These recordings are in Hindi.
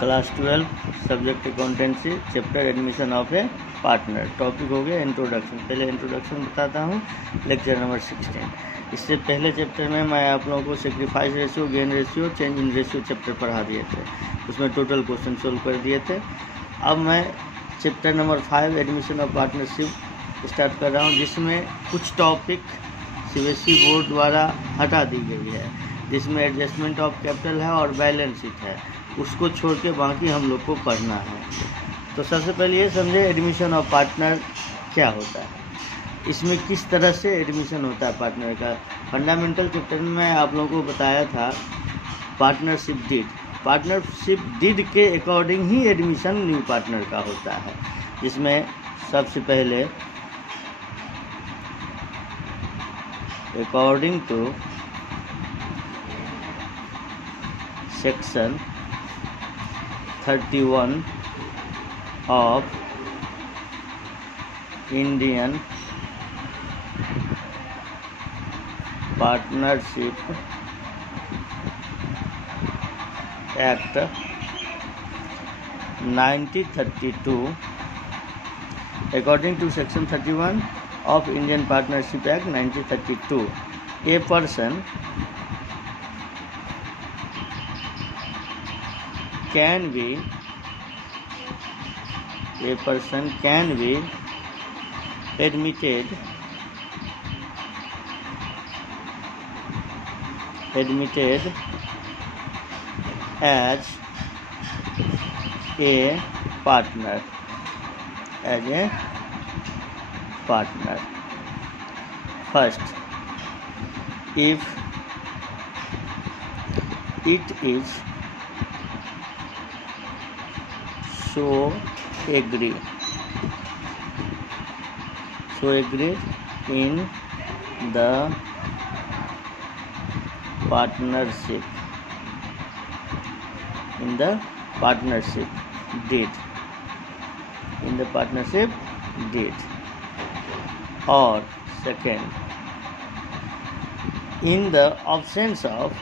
Class 12 subject accountancy chapter admission of A partner. Topic हो गया इंट्रोडक्शन। पहले इंट्रोडक्शन बताता हूँ, लेक्चर नंबर 16। इससे पहले चैप्टर में मैं आप लोगों को sacrifice ratio, gain ratio, change in ratio chapter पढ़ा दिए थे। उसमें टोटल क्वेश्चन सोल्व कर दिए थे। अब मैं chapter number 5 admission of partnership start कर रहा हूँ, जिसमें कुछ टॉपिक सीबीएसई बोर्ड द्वारा हटा दी गई है, जिसमें एडजस्टमेंट ऑफ कैपिटल है और बैलेंस शीट है। उसको छोड़ के बाकी हम लोग को पढ़ना है। तो सबसे पहले ये समझे एडमिशन ऑफ पार्टनर क्या होता है, इसमें किस तरह से एडमिशन होता है पार्टनर का। फंडामेंटल चैप्टर में मैं आप लोगों को बताया था पार्टनरशिप डीड। पार्टनरशिप डीड के अकॉर्डिंग ही एडमिशन न्यू पार्टनर का होता है, जिसमें सबसे पहले according to section 31 of Indian Partnership Act 1932, according to section 31 of Indian Partnership Act 1932, a person can be admitted as a partner, first if it is so agreed in the partnership deed, or second, in the absence of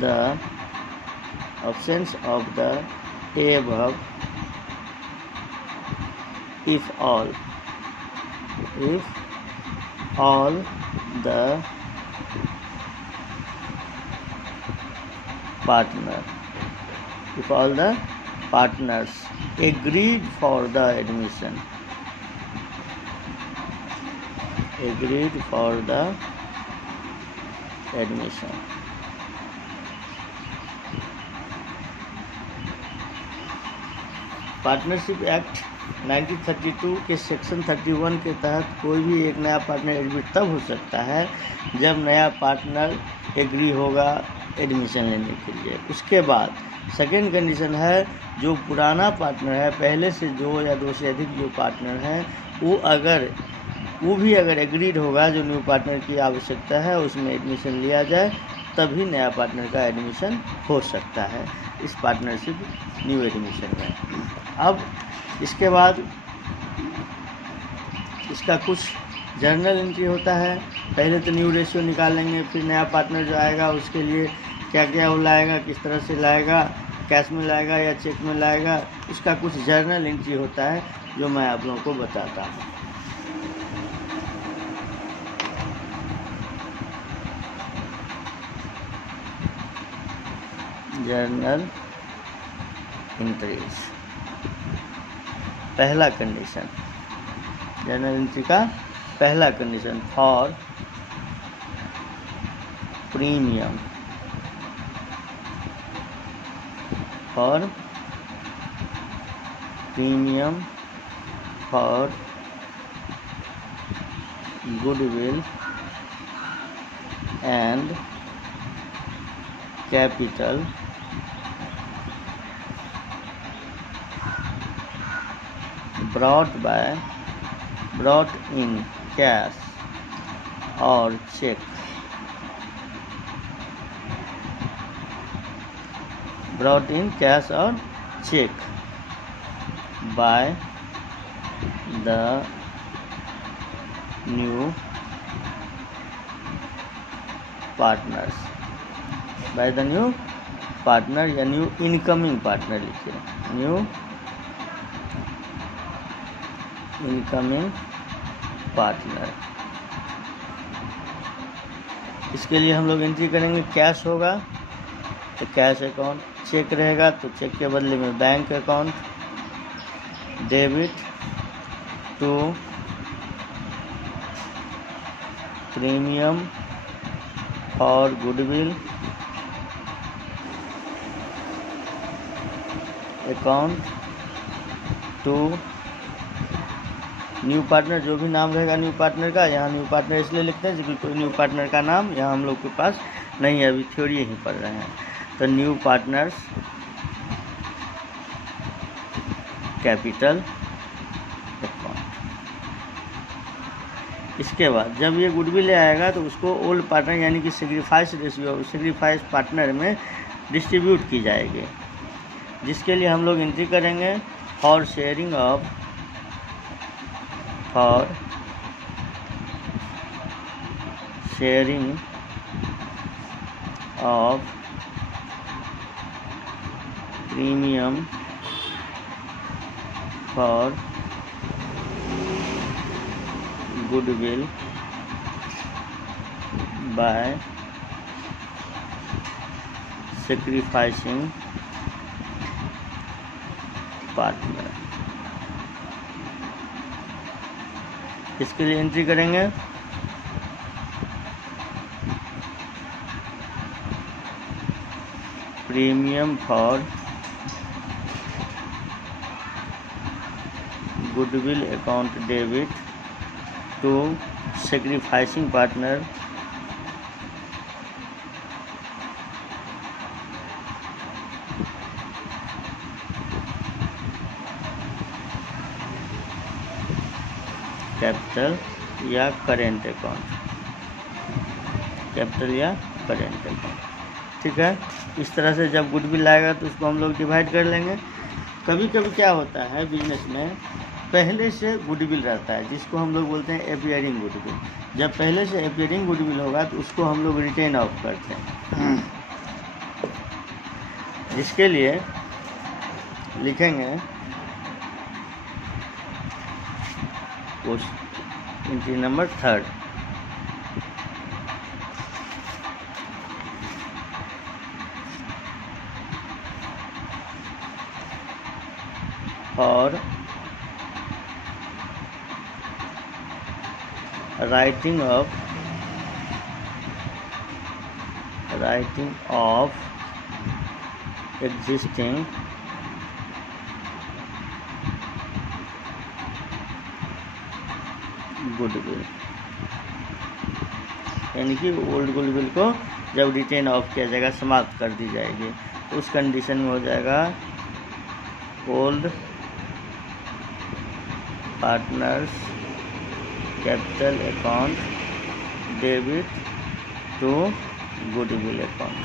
the above, if all the partners agreed for the admission, partnership act 1932 के सेक्शन 31 के तहत कोई भी एक नया पार्टनर एडमिट तब हो सकता है जब नया पार्टनर एग्री होगा एडमिशन लेने के लिए। उसके बाद सेकेंड कंडीशन है, जो पुराना पार्टनर है, पहले से 2 या 2 से अधिक जो पार्टनर हैं, वो भी अगर एग्रीड होगा, जो न्यू पार्टनर की आवश्यकता है उसमें एडमिशन लिया जाए, तभी नया पार्टनर का एडमिशन हो सकता है इस पार्टनरशिप न्यू एडमिशन में। अब इसके बाद इसका कुछ जर्नल एंट्री होता है। पहले तो न्यू रेशियो निकालेंगे, फिर नया पार्टनर जो आएगा उसके लिए क्या क्या वो लाएगा, किस तरह से लाएगा, कैश में लाएगा या चेक में लाएगा, उसका कुछ जर्नल एंट्री होता है जो मैं आप लोगों को बताता हूँ। Journal entries. पहला कंडीशन, जर्नल एंट्री का पहला condition, for premium for goodwill and capital brought in cash or check brought in cash or check by the new partners, by the new partner या न्यू इनकमिंग पार्टनर लिखिए, न्यू इनकमिंग पार्टनर। इसके लिए हम लोग एंट्री करेंगे, कैश होगा तो कैश अकाउंट, चेक रहेगा तो चेक के बदले में bank account, debit to premium for goodwill account to new partner, जो भी नाम रहेगा न्यू पार्टनर का, यहाँ न्यू पार्टनर इसलिए लिखते हैं क्योंकि कोई न्यू पार्टनर का नाम यहाँ हम लोग के पास नहीं है, अभी थ्योरी ही पढ़ रहे हैं। तो न्यू पार्टनर्स कैपिटल अकाउंट। इसके बाद जब ये गुडविल आएगा तो उसको ओल्ड पार्टनर यानी कि सेक्रीफाइस पार्टनर में डिस्ट्रीब्यूट की जाएगी, जिसके लिए हम लोग एंट्री करेंगे for sharing of premium for goodwill by sacrificing partner. इसके लिए एंट्री करेंगे premium for goodwill account debit to sacrificing partner capital या करेंट अकाउंट, कैपिटल या करेंट अकाउंट। ठीक है, इस तरह से जब गुडविल आएगा तो उसको हम लोग डिवाइड कर लेंगे। कभी कभी क्या होता है बिजनेस में, पहले से गुडविल रहता है जिसको हम लोग बोलते हैं अपीयरिंग गुडविल। जब पहले से अपीयरिंग गुडविल होगा तो उसको हम लोग रिटेन ऑफ करते हैं, जिसके लिए लिखेंगे एंट्री नंबर 3 और writing of existing गुडविल, यानी कि ओल्ड गुडविल को जब रिटेन ऑफ किया जाएगा, समाप्त कर दी जाएगी, तो उस कंडीशन में हो जाएगा old partners capital account debit to goodwill account.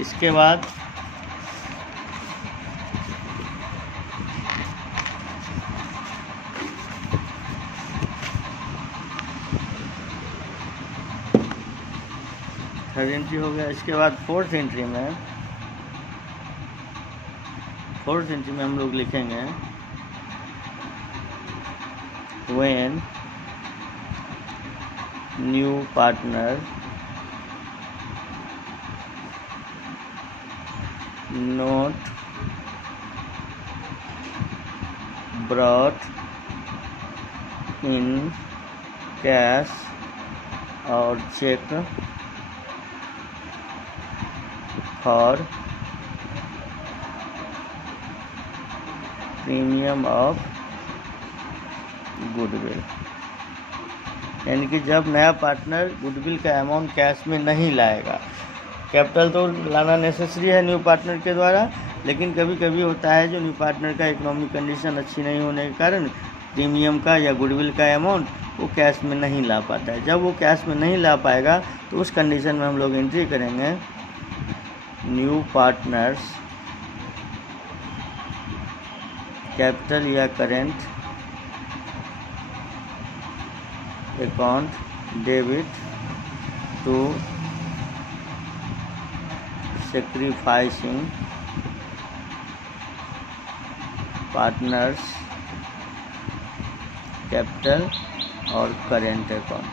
इसके बाद थर्ड एंट्री हो गया। इसके बाद फोर्थ एंट्री में हम लोग लिखेंगे when new partner not brought in cash और cheque for premium of goodwill, यानी कि जब नया पार्टनर गुडविल का अमाउंट कैश में नहीं लाएगा। कैपिटल तो लाना नेसेसरी है न्यू पार्टनर के द्वारा, लेकिन कभी कभी होता है जो न्यू पार्टनर का इकोनॉमिक कंडीशन अच्छी नहीं होने के कारण प्रीमियम का या गुडविल का अमाउंट वो कैश में नहीं ला पाता है। जब वो कैश में नहीं ला पाएगा तो उस कंडीशन में हम लोग एंट्री करेंगे न्यू पार्टनर्स कैपिटल या current account debit to sacrificing partners capital और करेंट अकाउंट।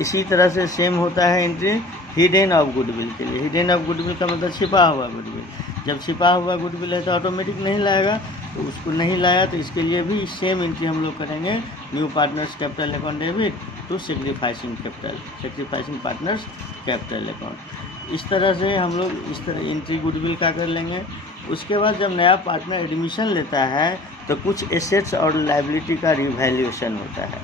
इसी तरह से सेम होता है एंट्री हिडन ऑफ गुडविल के लिए। हिडन ऑफ गुडविल का मतलब छिपा हुआ गुडविल। जब छिपा हुआ गुडविल है तो ऑटोमेटिक नहीं लाएगा, तो उसको नहीं लाया तो इसके लिए भी सेम एंट्री हम लोग करेंगे। New partners capital account debit to sacrificing capital, sacrificing partners capital account. इस तरह से हम लोग इस तरह एंट्री गुडविल का कर लेंगे। उसके बाद जब नया पार्टनर एडमिशन लेता है तो कुछ एसेट्स और लायबिलिटी का रिवैल्यूएशन होता है।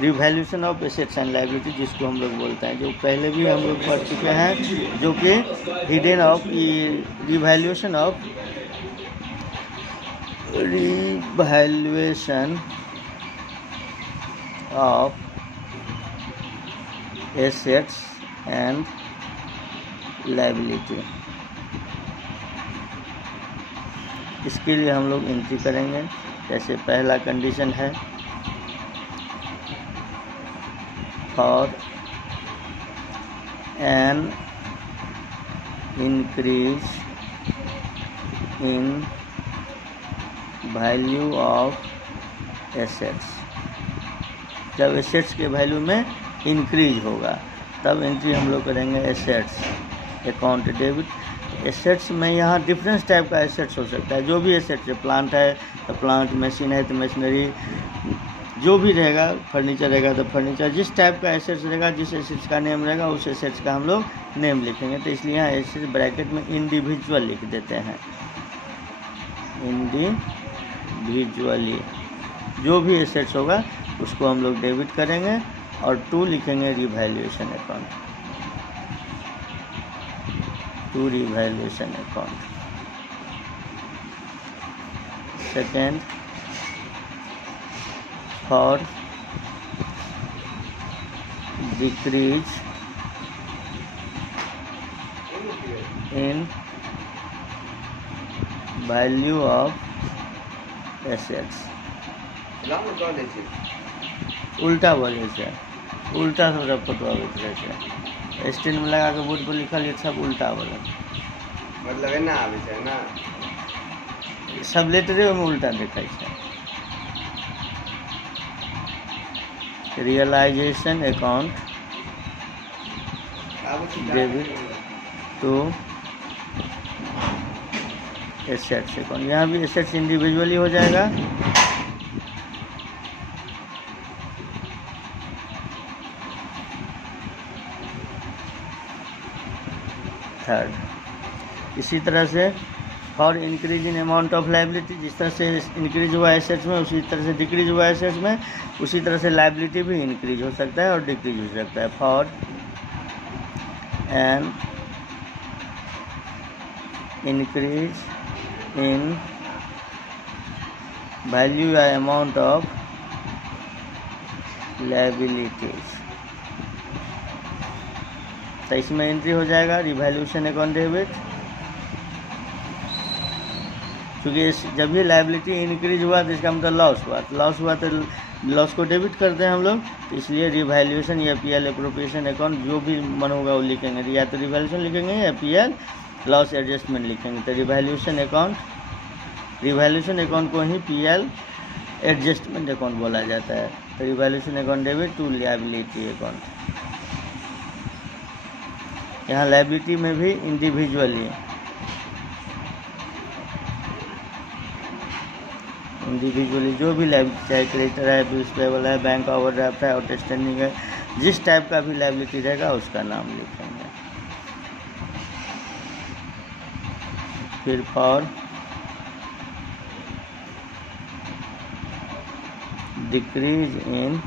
Revaluation of assets and liability जिसको हम लोग बोलते हैं, जो पहले भी हम लोग पढ़ चुके हैं, जो कि hidden of revaluation of assets and liability. इसके लिए हम लोग एंट्री करेंगे। जैसे पहला कंडीशन है for an increase in value of assets. जब एसेट्स के वैल्यू में इंक्रीज होगा तब एंट्री हम लोग करेंगे एसेट्स अकाउंट डेबिट। एसेट्स में यहाँ डिफरेंस टाइप का एसेट्स हो सकता है। जो भी एसेट्स है, प्लांट है तो प्लांट, मशीन है तो मशीनरी, जो भी रहेगा, फर्नीचर रहेगा तो फर्नीचर, जिस टाइप का एसेट्स रहेगा, जिस एसेट्स का नेम रहेगा उस एसेट्स का हम लोग नेम लिखेंगे। तो इसलिए यहाँ एसेट्स ब्रैकेट में इंडिविजुअल लिख देते हैं। इंडिविजुअली जो भी एसेट्स होगा उसको हम लोग डेबिट करेंगे और टू लिखेंगे revaluation account, to revaluation account. Second for decrease in value of assets. उल्टा बोले से, उल्टा थोड़ा फटवा रहे थे, स्टैंड में लगा के बोर्ड पर लिखल है, सब उल्टा बोला, मतलब है ना आवे छै ना, सब लेटरे में उल्टा देखा है। Realisation account debit to assets account. यहाँ भी एसेट्स इंडिविजुअली हो जाएगा। थर्ड, इसी तरह से for increase in amount of liability, जिस तरह से इंक्रीज हुआ एसेट्स में उसी तरह से डिक्रीज हुआ एसेट्स में, उसी तरह से लायबिलिटी भी इंक्रीज हो सकता है और डिक्रीज हो सकता है। For an increase in value या अमाउंट ऑफ लायबिलिटीज, तो इसमें एंट्री हो जाएगा रिवैल्यूएशन अकाउंट डेबिट। क्योंकि जब ये लायबिलिटी इंक्रीज हुआ तो इसका मतलब लॉस हुआ, तो लॉस हुआ तो लॉस को डेबिट करते हैं हम लोग, तो इसलिए रिवैल्यूएशन या पीएल एप्रोप्रिएशन अकाउंट जो भी मन होगा वो लिखेंगे, या तो रिवैल्यूएशन लिखेंगे या पीएल लॉस एडजस्टमेंट लिखेंगे। तो रिवैल्यूएशन अकाउंट को ही पीएल एडजस्टमेंट अकाउंट बोला जाता है। तो revaluation account debit to liability account. यहाँ लायबिलिटी में भी इंडिविजुअली जो भी लायबिलिटी, चाहे क्रेडिटर है, बिल्स पेबल है, बैंक ओवरड्राफ्ट है, आउटस्टैंडिंग है, जिस टाइप का भी लायबिलिटी रहेगा उसका नाम लिखेंगे। फिर for decrease in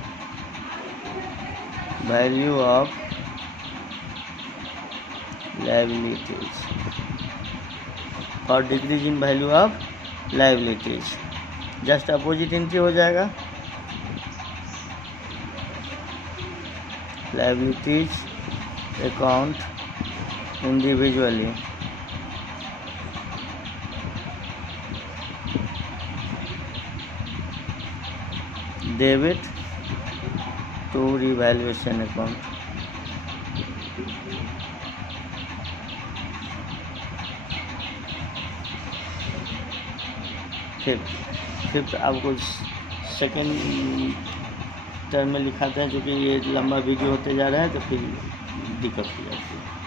value of liabilities, और decrease in value of liabilities just opposite entry हो जाएगा। Liabilities account individually debit to revaluation account. Fifth आपको सेकेंड टर्म में लिखाते हैं, क्योंकि ये लंबा वीडियो होते जा रहा है तो फिर दिक्कत हो जाती है।